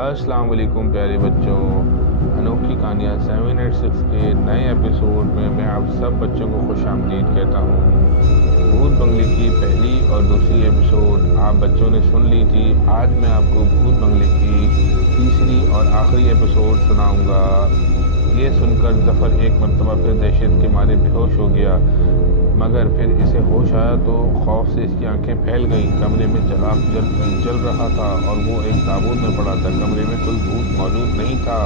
السلام علیکم پیارے بچوں، انوکھی کہانیاں 786 کے نئے ایپیسوڈ میں میں آپ سب بچوں کو خوش آمدید کہتا ہوں۔ بھوت بنگلے کی پہلی اور دوسری ایپیسوڈ آپ بچوں نے سن لی تھی۔ آج میں آپ کو بھوت بنگلے کی تیسری اور آخری ایپیسوڈ سناؤں گا۔ یہ سن کر ظفر ایک مرتبہ پھر دہشت کے مارے بے ہوش ہو گیا، مگر پھر اسے ہوش آیا تو خوف سے اس کی آنکھیں پھیل گئیں۔ کمرے میں چراغ جل رہا تھا اور وہ ایک تابوت میں پڑا تھا۔ کمرے میں کوئی بھوت موجود نہیں تھا۔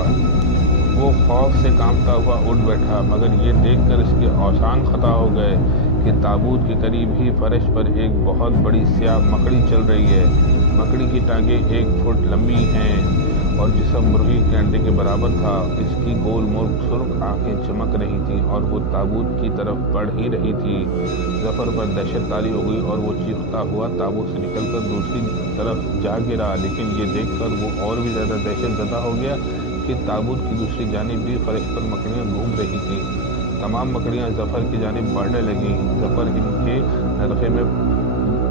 وہ خوف سے کانپتا ہوا اٹھ بیٹھا، مگر یہ دیکھ کر اس کے اوزان خطا ہو گئے کہ تابوت کے قریب ہی فرش پر ایک بہت بڑی سیاہ مکڑی چل رہی ہے۔ مکڑی کی ٹانگیں 1 فٹ لمبی ہیں اور جسم مرغی کے انڈے کے برابر تھا۔ اس کی گول مول سرخ آنکھیں چمک رہی تھیں اور وہ تابوت کی طرف بڑھ ہی رہی تھی۔ ظفر پر دہشت طاری ہو گئی اور وہ چیختا ہوا تابوت سے نکل کر دوسری طرف جا گرا، لیکن یہ دیکھ کر وہ اور بھی زیادہ دہشت زدہ ہو گیا کہ تابوت کی دوسری جانب بھی فرش پر مکڑیاں گھوم رہی تھیں۔ تمام مکڑیاں ظفر کی جانب بڑھنے لگیں۔ ظفر ان کے نلخے میں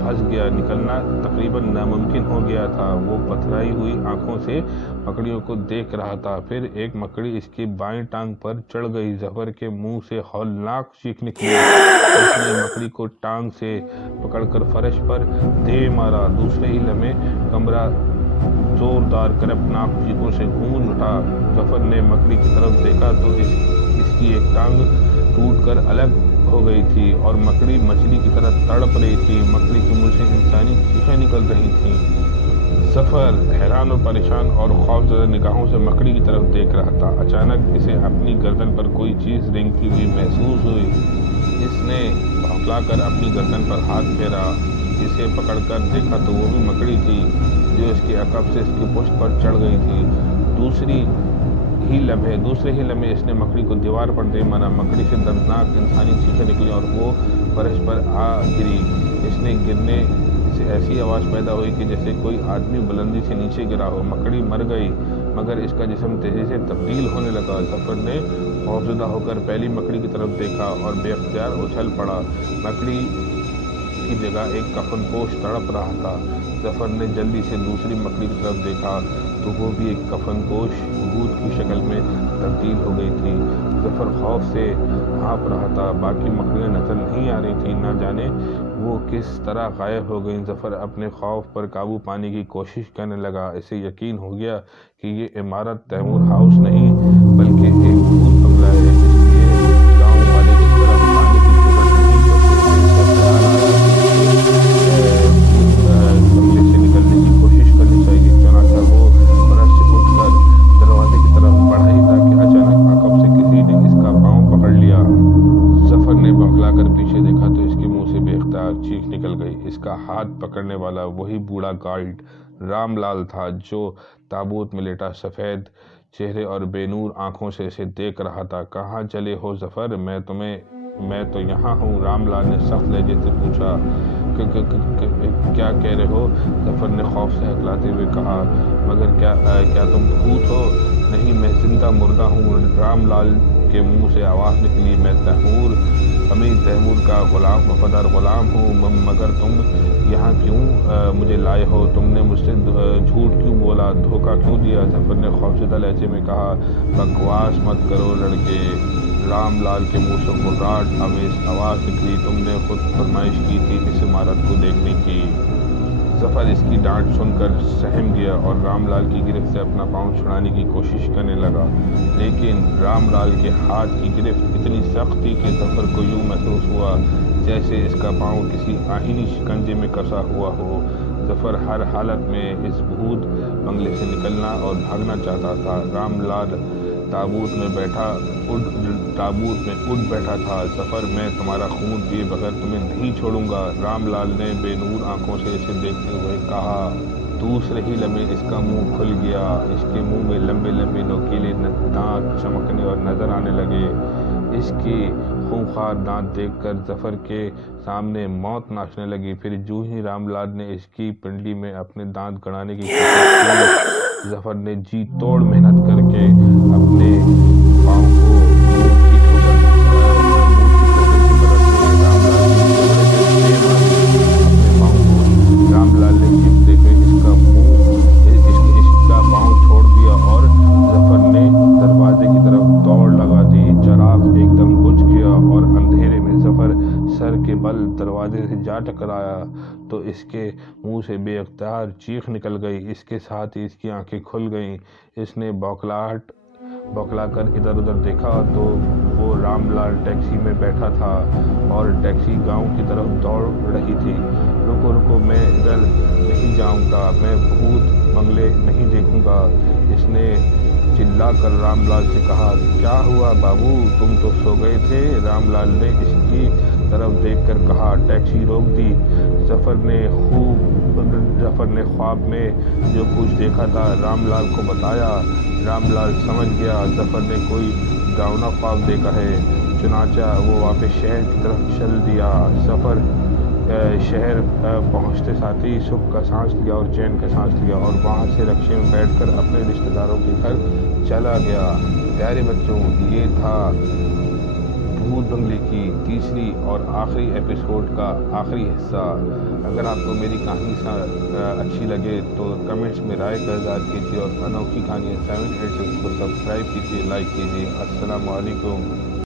پھنس گیا، نکلنا تقریباً ناممکن ہو گیا تھا۔ وہ پتھرائی ہوئی آنکھوں سے مکڑیوں کو دیکھ رہا تھا۔ پھر ایک مکڑی اس کی بائیں ٹانگ پر چڑھ گئی۔ ظفر کے منہ سے ہولناک چیخ نکلی۔ اس نے مکڑی کو ٹانگ سے پکڑ کر فرش پر دے مارا۔ دوسرے ہی لمحے کمرہ زوردار کرپناک چیخوں سے گونج اٹھا۔ ظفر نے مکڑی کی طرف دیکھا تو اس کی ایک ٹانگ ٹوٹ کر الگ ہو گئی تھی اور مکڑی مچھلی کی طرح تڑپ رہی تھی۔ مکڑی کے منہ سے انسانی چیخیں نکل رہی تھیں۔ ظفر حیران اور پریشان اور خوفزدہ نگاہوں سے مکڑی کی طرف دیکھ رہا تھا۔ اچانک اسے اپنی گردن پر کوئی چیز رینگتی ہوئی محسوس ہوئی۔ اس نے بھونکلا کر اپنی گردن پر ہاتھ پھیرا۔ اسے پکڑ کر دیکھا تو وہ بھی مکڑی تھی جو اس کے عقب سے اس کی پشت پر چڑھ گئی تھی۔ دوسرے ہی لمحے اس نے مکڑی کو دیوار پر دے مارا۔ مکڑی سے دردناک انسانی چیخیں نکلی اور وہ فرش پر آ گری۔ اس نے گرنے سے ایسی آواز پیدا ہوئی کہ جیسے کوئی آدمی بلندی سے نیچے گرا ہو۔ مکڑی مر گئی، مگر اس کا جسم تیزی سے تبدیل ہونے لگا۔ ظفر نے خوفزدہ ہو کر پہلی مکڑی کی طرف دیکھا اور بے اختیار اچھل پڑا۔ مکڑی کی جگہ ایک کفن پوش تڑپ رہا تھا۔ ظفر نے جلدی سے دوسری مکڑی کی طرف دیکھا تو وہ بھی ایک کفن پوش بھوت کی شکل میں تبدیل ہو گئی تھی۔ ظفر خوف سے ہانپ رہا تھا۔ باقی مکڑیاں نظر نہیں آ رہی تھیں، نہ جانے وہ کس طرح غائب ہو گئیں۔ ظفر اپنے خوف پر قابو پانے کی کوشش کرنے لگا۔ اسے یقین ہو گیا کہ یہ عمارت تیمور ہاؤس نہیں بلکہ ایک بھوت بنگلہ ہے، اس لیے گاؤں والے اس طرف آنے کی جرات نہیں کرتے تھے۔ اس کا خیال آیا کہ بھوت بنگلے سے نکلنے کی کوشش کرنی چاہیے۔ چنانچہ وہ فرش سے اٹھ کر دروازے کی طرف بڑھا ہی تھا کہ اچانک عقب سے کسی نے اس کا پاؤں پکڑ لیا۔ ظفر نے بھونکلا کر پیچھے دیکھا تو اس کے منہ سے بے اختیار چیخ نکل گئی۔ اس کا ہاتھ پکڑنے والا وہی بوڑھا گارڈ رام لال تھا جو تابوت میں لیٹا سفید چہرے اور بے نور آنکھوں سے اسے دیکھ رہا تھا۔ کہاں چلے ہو ظفر؟ میں تو یہاں ہوں، رام لال نے سخت لہجے سے پوچھا۔ کیا کہہ رہے ہو؟ ظفر نے خوف سے ہکلاتے ہوئے کہا۔ مگر کیا تم بھوت ہو؟ نہیں، میں زندہ مردہ ہوں، رام لال کے منہ سے آواز نکلی۔ میں امیر تیمور کا وفادار غلام ہوں، مگر تم یہاں کیوں مجھے لائے ہو؟ تم نے مجھ سے جھوٹ کیوں بولا، دھوکہ کیوں دیا؟ ظفر نے خوفزدہ لہجے میں کہا۔ بکواس مت کرو لڑکے، رام لال کے منہ سے غراٹ آمیز آواز نکلی۔ تم نے خود فرمائش کی تھی اس عمارت کو دیکھنے کی۔ ظفر اس کی ڈانٹ سن کر سہم گیا اور رام لال کی گرفت سے اپنا پاؤں چھڑانے کی کوشش کرنے لگا، لیکن رام لال کے ہاتھ کی گرفت اتنی سخت تھی کہ ظفر کو یوں محسوس ہوا جیسے اس کا پاؤں کسی آہنی شکنجے میں کسا ہوا ہو۔ ظفر ہر حالت میں اس بھوت بنگلے سے نکلنا اور بھاگنا چاہتا تھا۔ رام لال تابوت میں اٹھ بیٹھا تھا۔ ظفر، میں تمہارا خون پیے بغیر تمہیں نہیں چھوڑوں گا، رام لال نے بے نور آنکھوں سے اسے دیکھتے ہوئے کہا۔ دوسرے ہی لمحے اس کا منہ کھل گیا۔ اس کے منہ میں لمبے لمبے نوکیلے دانت چمکنے اور نظر آنے لگے۔ اس کے خونخوار دانت دیکھ کر ظفر کے سامنے موت ناچنے لگی۔ پھر جو ہی رام لال نے اس کی پنڈلی میں اپنے دانت گڑانے کی کوشش کی، ظفر نے جی توڑ محنت کر کے اپنے پاؤں کو منہ کی ٹھوکر کی مدد سے رام لال کی جبڑے میں دے ماری۔ اپنے پاؤں کو رام لال نے چیختے ہوئے اس کا پاؤں چھوڑ ٹکرایا تو اس کے منہ سے بے اختیار چیخ نکل گئی۔ اس کے ساتھ ہی اس کی آنکھیں کھل گئیں۔ اس نے بوکلا کر ادھر ادھر دیکھا تو وہ رام لال ٹیکسی میں بیٹھا تھا اور ٹیکسی گاؤں کی طرف دوڑ رہی تھی۔ رکو رکو، میں ادھر نہیں جاؤں گا، میں بھوت بنگلے نہیں دیکھوں گا، اس نے چلا کر رام لال سے کہا۔ کیا ہوا بابو، تم تو سو گئے تھے، رام لال نے اس کی طرف دیکھ کر کہا۔ ٹیکسی روک دی۔ ظفر نے خواب میں جو کچھ دیکھا تھا رام لال کو بتایا۔ رام لال سمجھ گیا ظفر نے کوئی ڈراؤنا خواب دیکھا ہے، چنانچہ وہ واپس شہر کی طرف چل دیا۔ ظفر شہر پہنچتے ساتھ ہی سکھ کا سانس لیا اور چین کا سانس لیا اور وہاں سے رکشے میں بیٹھ کر اپنے رشتہ داروں کے گھر چلا گیا۔ پیارے بچوں، یہ تھا بھوت بنگلے کی تیسری اور آخری ایپیسوڈ کا آخری حصہ۔ اگر آپ کو میری کہانی اچھی لگے تو کمنٹس میں رائے کا اظہار کیجیے اور انوکھی کہانیاں 786 کو سبسکرائب کیجیے، لائک کیجیے۔ السلام علیکم۔